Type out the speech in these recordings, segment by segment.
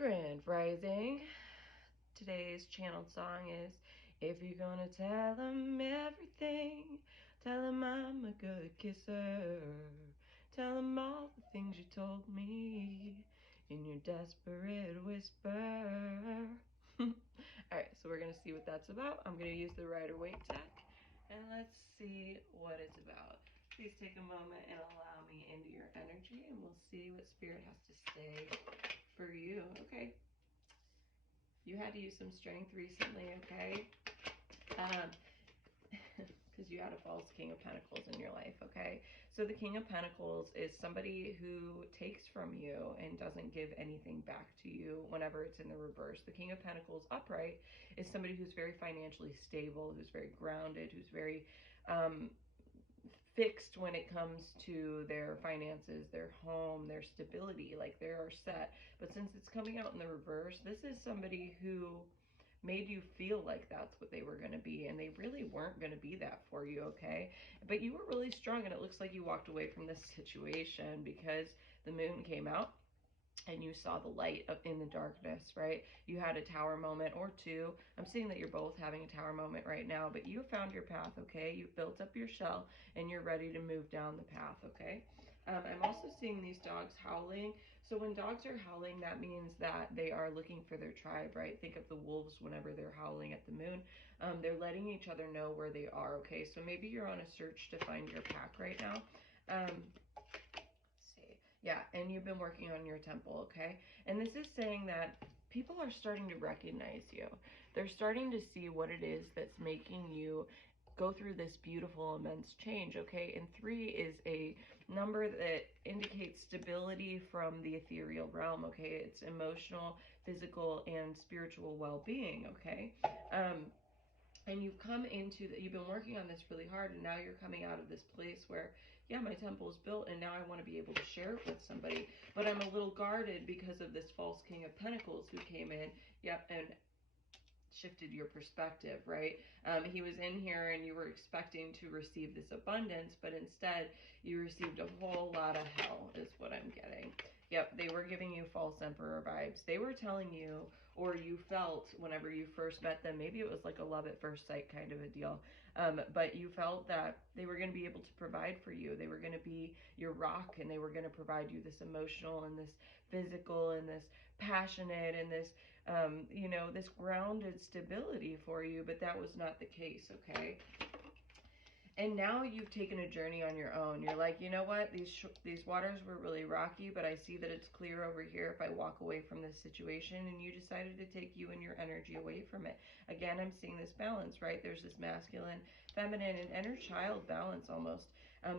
Grand Rising. Today's channeled song is If You're Gonna Tell Him Everything, Tell Him I'm a good kisser. Tell him all the things you told me in your desperate whisper. Alright, so we're gonna see what that's about. I'm gonna use the Rider-Waite deck and let's see what it's about. Please take a moment and allow me into your energy and we'll see what Spirit has to say for you. Okay, you had to use some strength recently, okay? Because you had a false King of Pentacles in your life, okay? So the King of Pentacles is somebody who takes from you and doesn't give anything back to you whenever it's in the reverse. The King of Pentacles upright is somebody who's very financially stable, who's very grounded, who's very fixed when it comes to their finances, their home, their stability, like they are set. But since it's coming out in the reverse, this is somebody who made you feel like that's what they were going to be, and they really weren't going to be that for you, okay? But you were really strong, and it looks like you walked away from this situation because the moon came out and you saw the light in the darkness, right? You had a tower moment or two. I'm seeing that you're both having a tower moment right now, but you found your path, okay? You've built up your shell and you're ready to move down the path, okay? I'm also seeing these dogs howling. So when dogs are howling, that means that they are looking for their tribe, right? Think of the wolves whenever they're howling at the moon. They're letting each other know where they are, okay? So maybe you're on a search to find your pack right now. Yeah, and you've been working on your temple, okay? And this is saying that people are starting to recognize you. They're starting to see what it is that's making you go through this beautiful, immense change, okay? And 3 is a number that indicates stability from the ethereal realm, okay? It's emotional, physical, and spiritual well-being, okay? And you've come into that, you've been working on this really hard, and now you're coming out of this place where, yeah, my temple is built and now I want to be able to share it with somebody, but I'm a little guarded because of this false King of Pentacles who came in, yep, and shifted your perspective, right? He was in here and you were expecting to receive this abundance, but instead you received a whole lot of hell is what I'm getting. Yep, they were giving you false emperor vibes. They were telling you, or you felt whenever you first met them, maybe it was like a love at first sight kind of a deal, but you felt that they were going to be able to provide for you. They were going to be your rock, and they were going to provide you this emotional and this physical and this passionate and this, you know, this grounded stability for you, but that was not the case, okay? And now you've taken a journey on your own. You're like, you know what? These waters were really rocky, but I see that it's clear over here if I walk away from this situation. And you decided to take you and your energy away from it. Again, I'm seeing this balance, right? There's this masculine, feminine, and inner child balance almost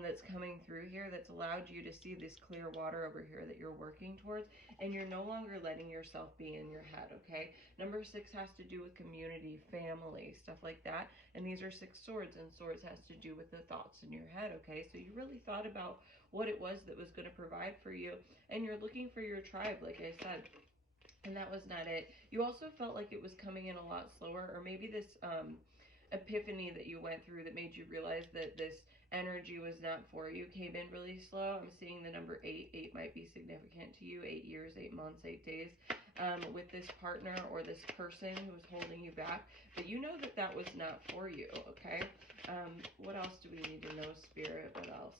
that's coming through here that's allowed you to see this clear water over here that you're working towards. And you're no longer letting yourself be in your head, okay? Number 6 has to do with community, family, stuff like that. And these are 6 swords, and swords has to do with the thoughts in your head, okay? So you really thought about what it was that was going to provide for you, and you're looking for your tribe, like I said, and that was not it. You also felt like it was coming in a lot slower, or maybe this epiphany that you went through that made you realize that this energy was not for you came in really slow. I'm seeing the number 8. 8 might be significant to you. 8 years, 8 months, 8 days with this partner or this person who was holding you back. But you know that that was not for you, okay? What else do we need to know, Spirit? What else?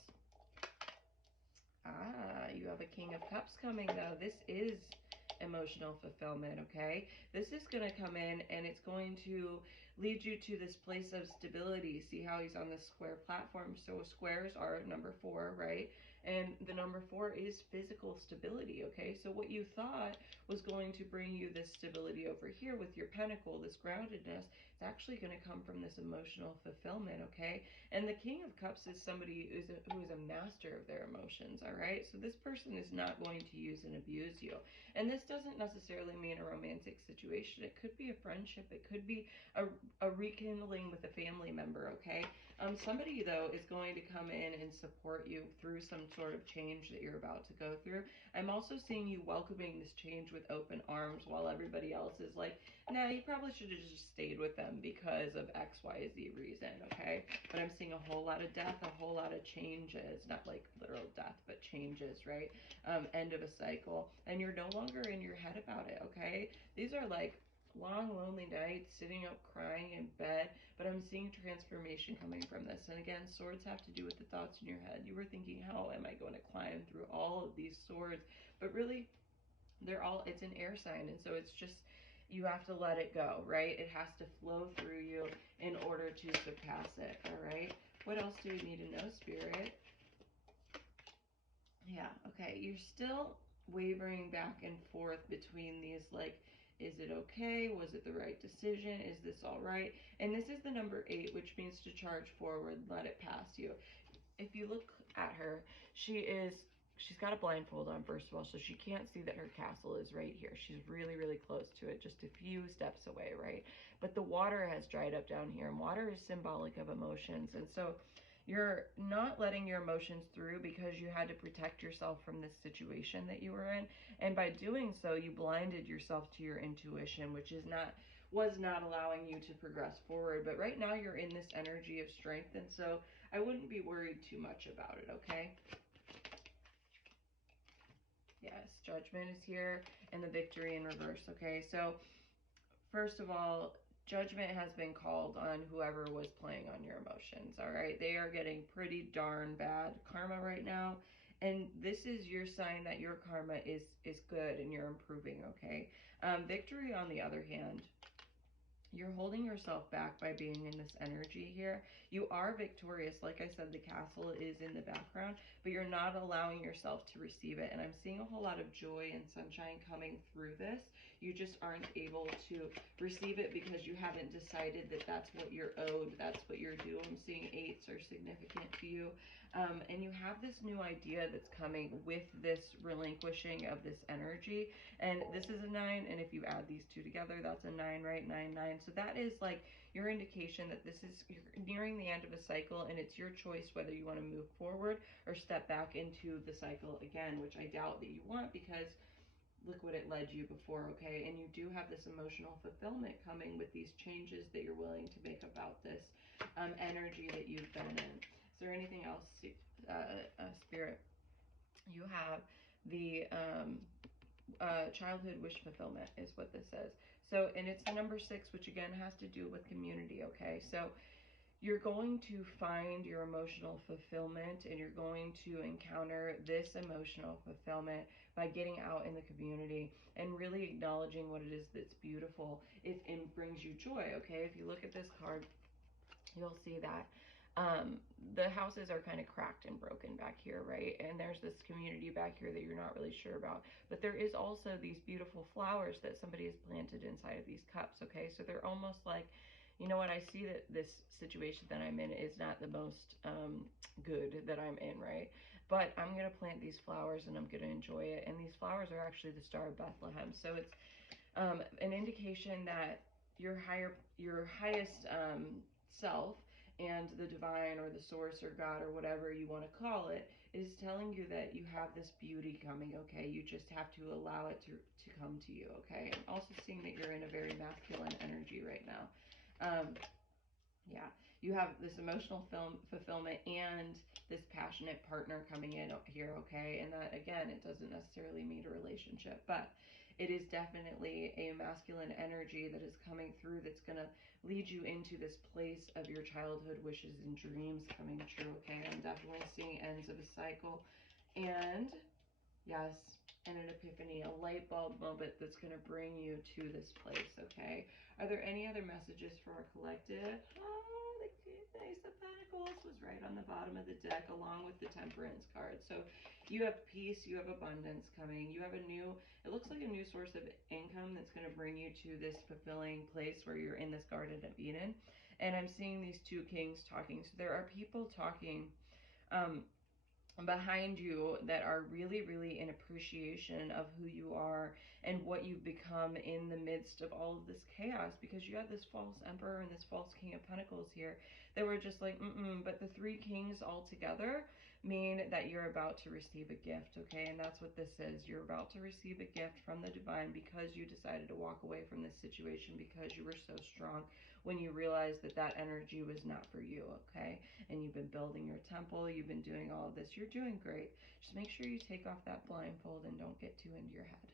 You have a King of Cups coming, though. This is emotional fulfillment, okay? This is going to come in and it's going to lead you to this place of stability. See how he's on the square platform? So squares are number 4, right? And the number 4 is physical stability, okay? So what you thought was going to bring you this stability over here with your pentacle, this groundedness, it's actually going to come from this emotional fulfillment, okay? And the King of Cups is somebody who is a master of their emotions, all right? So this person is not going to use and abuse you. And this doesn't necessarily mean a romantic situation. It could be a friendship. It could be a rekindling with a family member, okay? Somebody, though, is going to come in and support you through some sort of change that you're about to go through. I'm also seeing you welcoming this change with open arms while everybody else is like, nah, you probably should have just stayed with them because of X, Y, Z reason, okay? But I'm seeing a whole lot of death, a whole lot of changes, not like literal death, but changes, right? End of a cycle. And you're no longer in your head about it, okay? These are like long, lonely nights, sitting up crying in bed, but I'm seeing transformation coming from this. And again, swords have to do with the thoughts in your head. You were thinking, how am I going to climb through all of these swords? But really, it's an air sign. And so it's just, you have to let it go, right? It has to flow through you in order to surpass it, all right? What else do we need to know, Spirit? Yeah, okay. You're still wavering back and forth between these, like, is it okay? Was it the right decision? Is this all right? And this is the number 8, which means to charge forward, let it pass you. If you look at her, she's got a blindfold on, first of all, so she can't see that her castle is right here. She's really, really close to it, just a few steps away, right? But the water has dried up down here, and water is symbolic of emotions. And so you're not letting your emotions through because you had to protect yourself from this situation that you were in. And by doing so, you blinded yourself to your intuition, which was not allowing you to progress forward. But right now you're in this energy of strength, and so I wouldn't be worried too much about it, okay? Yes, Judgment is here and the Victory in reverse, okay? So first of all, judgment has been called on whoever was playing on your emotions, all right? They are getting pretty darn bad karma right now. And this is your sign that your karma is good and you're improving, okay? Victory, on the other hand, you're holding yourself back by being in this energy here. You are victorious. Like I said, the castle is in the background, but you're not allowing yourself to receive it. And I'm seeing a whole lot of joy and sunshine coming through this. You just aren't able to receive it because you haven't decided that that's what you're owed. That's what you're due. I'm seeing 8s are significant to you. And you have this new idea that's coming with this relinquishing of this energy. And this is a 9, and if you add these two together, that's a 9, right? 9, 9. So that is like your indication that you're nearing the end of a cycle, and it's your choice whether you want to move forward or step back into the cycle again, which I doubt that you want, because look what it led you before, okay? And you do have this emotional fulfillment coming with these changes that you're willing to make about this energy that you've been in. Is there anything else, Spirit? You have the childhood wish fulfillment is what this says. So, and it's the number 6, which again has to do with community, okay? So you're going to find your emotional fulfillment, and you're going to encounter this emotional fulfillment by getting out in the community and really acknowledging what it is that's beautiful. It brings you joy, okay? If you look at this card, you'll see that the houses are kind of cracked and broken back here, right? And there's this community back here that you're not really sure about. But there is also these beautiful flowers that somebody has planted inside of these cups, okay? So they're almost like, you know what, I see that this situation that I'm in is not the most good that I'm in, right? But I'm going to plant these flowers and I'm going to enjoy it. And these flowers are actually the Star of Bethlehem. So it's an indication that your highest self and the divine or the source or God or whatever you want to call it is telling you that you have this beauty coming, okay? You just have to allow it to come to you, okay? I'm also seeing that you're in a very masculine energy right now. Yeah, you have this emotional fulfillment and this passionate partner coming in here, okay? And that, again, it doesn't necessarily mean a relationship, but it is definitely a masculine energy that is coming through that's going to lead you into this place of your childhood wishes and dreams coming true, okay? I'm definitely seeing ends of a cycle, and yes, and an epiphany, a light bulb moment that's going to bring you to this place, okay? Are there any other messages for our collective? Oh, the Ace of Pentacles was right on the bottom of the deck along with the Temperance card. So you have peace, you have abundance coming. You have it looks like a new source of income that's going to bring you to this fulfilling place where you're in this Garden of Eden. And I'm seeing these 2 kings talking. So there are people talking behind you that are really, really in appreciation of who you are and what you've become in the midst of all of this chaos, because you had this false emperor and this false king of pentacles here that were just like, but the 3 kings all together, mean that you're about to receive a gift, okay? And that's what this is. You're about to receive a gift from the divine because you decided to walk away from this situation because you were so strong when you realized that that energy was not for you, okay? And you've been building your temple, you've been doing all of this. You're doing great. Just make sure you take off that blindfold and don't get too into your head.